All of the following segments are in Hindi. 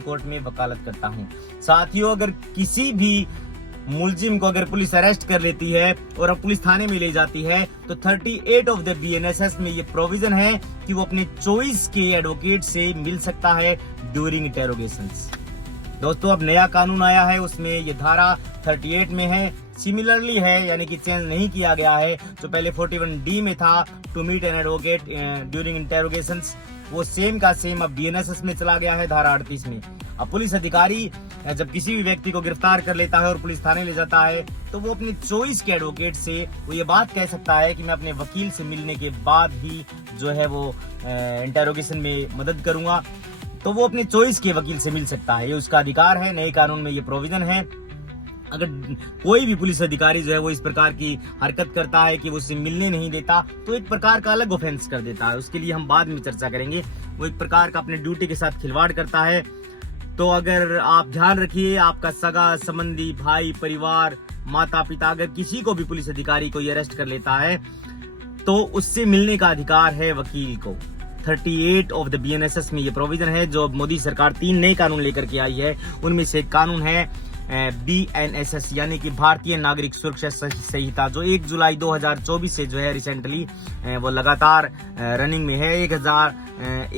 कोर्ट में वकालत करता हूँ। साथियों, अगर किसी भी मुलजिम को अगर पुलिस अरेस्ट कर लेती है और अब पुलिस थाने में ले जाती है तो 38 ऑफ द BNSS में ये प्रोविजन है कि वो अपने चॉइस के एडवोकेट से मिल सकता है ड्यूरिंग इंटेरोगेशंस। दोस्तों, अब नया कानून आया है, उसमें ये धारा 38 में है, सिमिलरली है, यानी कि चेंज नहीं किया गया है। जो पहले 41D में था to meet an advocate during interrogations, वो सेम का सेम अब BNSS में चला गया है धारा 38 में। अब पुलिस अधिकारी जब किसी भी व्यक्ति को गिरफ्तार कर लेता है और पुलिस थाने ले जाता है तो वो अपनी चॉइस के एडवोकेट से वो ये बात कह सकता है कि मैं अपने वकील से मिलने के बाद ही जो है वो इंटेरोगेशन में मदद करूंगा। तो वो अपने चॉइस के वकील से मिल सकता है, ये उसका अधिकार है। नए कानून में ये प्रोविजन है। अगर कोई भी पुलिस अधिकारी जो है वो इस प्रकार की हरकत करता है कि वो उससे मिलने नहीं देता तो एक प्रकार का अलग ऑफेंस कर देता है, उसके लिए हम बाद में चर्चा करेंगे। वो एक प्रकार का अपने ड्यूटी के साथ खिलवाड़ करता है। तो अगर आप ध्यान रखिए, आपका सगा संबंधी, भाई, परिवार, माता पिता, अगर किसी को भी पुलिस अधिकारी को अरेस्ट कर लेता है तो उससे मिलने का अधिकार है वकील को। 38 ऑफ द BNSS में ये प्रोविजन है। जो मोदी सरकार 3 नए कानून लेकर के आई है उनमें से एक कानून है BNSS यानी कि भारतीय नागरिक सुरक्षा संहिता, जो 1 जुलाई 2024 से जो है रिसेंटली वो लगातार रनिंग में है।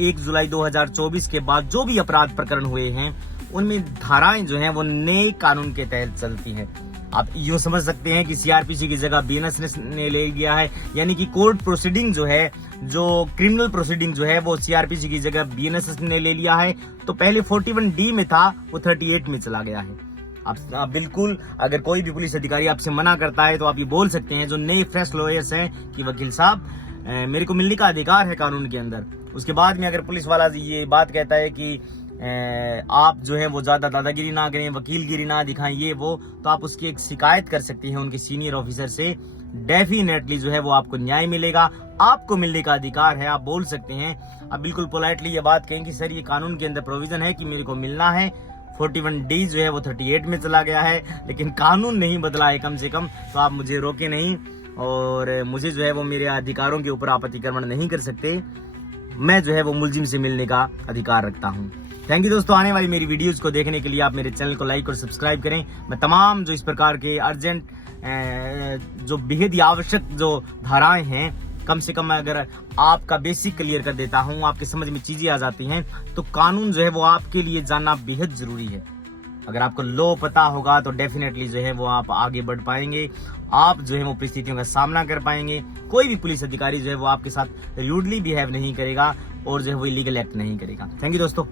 1 जुलाई 2024 के बाद जो भी अपराध प्रकरण हुए हैं उनमें धाराएं जो हैं वो नए कानून के तहत चलती हैं। आप यूँ समझ सकते हैं कि CRPC की जगह BNSS ने ले लिया है, यानी कि कोर्ट प्रोसीडिंग जो है, जो क्रिमिनल प्रोसीडिंग जो है वो CRPC की जगह BNSS ने ले लिया है। तो पहले 41D में था, वो 38 में चला गया है। आप बिल्कुल, अगर कोई भी पुलिस अधिकारी आपसे मना करता है तो आप ये बोल सकते हैं, जो नए फ्रेश लॉयर्स हैं, कि वकील साहब मेरे को मिलने का अधिकार है कानून के अंदर। उसके बाद में अगर पुलिस वाला ये बात कहता है कि आप जो है वो ज्यादा दादागिरी ना करें, वकीलगिरी ना दिखाएं, ये वो, तो आप उसकी एक शिकायत कर सकती हैं उनके सीनियर ऑफिसर से। डेफिनेटली जो है वो आपको न्याय मिलेगा, आपको मिलने का अधिकार है। आप बोल सकते हैं, आप बिल्कुल पोलाइटली ये बात कहें कि सर ये कानून के अंदर प्रोविजन है कि मेरे को मिलना है। 41D जो है वो 38 में चला गया है, लेकिन कानून नहीं बदला है कम से कम, तो आप मुझे रोके नहीं और मुझे जो है वो मेरे अधिकारों के ऊपर आप अतिक्रमण नहीं कर सकते। मैं जो है वो मुलजिम से मिलने का अधिकार रखता हूँ। थैंक यू दोस्तों। आने वाली मेरी वीडियोस को देखने के लिए आप मेरे चैनल को लाइक और सब्सक्राइब करें। मैं तमाम जो इस प्रकार के अर्जेंट जो बेहद ही आवश्यक जो धाराएं हैं, कम से कम अगर आपका बेसिक क्लियर कर देता हूं, आपके समझ में चीजें आ जाती हैं, तो कानून जो है वो आपके लिए जानना बेहद जरूरी है। अगर आपको लॉ पता होगा तो डेफिनेटली जो है वो आप आगे बढ़ पाएंगे, आप जो है वो परिस्थितियों का सामना कर पाएंगे। कोई भी पुलिस अधिकारी जो है वो आपके साथ रूडली बिहेव नहीं करेगा और जो है वो इलीगल एक्ट नहीं करेगा। थैंक यू दोस्तों।